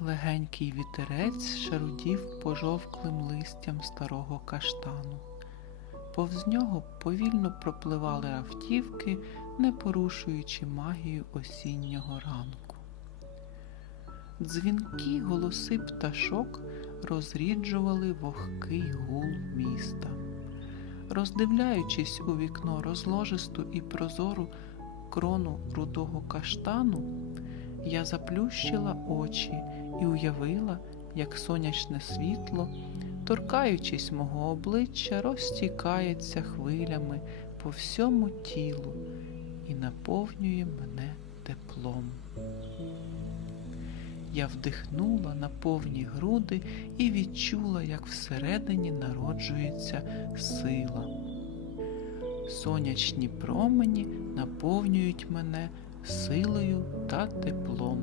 Легенький вітерець шарудів пожовклим листям старого каштану. Повз нього повільно пропливали автівки, не порушуючи магію осіннього ранку. Дзвінкі голоси пташок розріджували вогкий гул міста. Роздивляючись у вікно розложисту і прозору крону рудого каштану, я заплющила очі і уявила, як сонячне світло, торкаючись мого обличчя, розтікається хвилями по всьому тілу і наповнює мене теплом. Я вдихнула на повні груди і відчула, як всередині народжується сила. Сонячні промені наповнюють мене силою та теплом.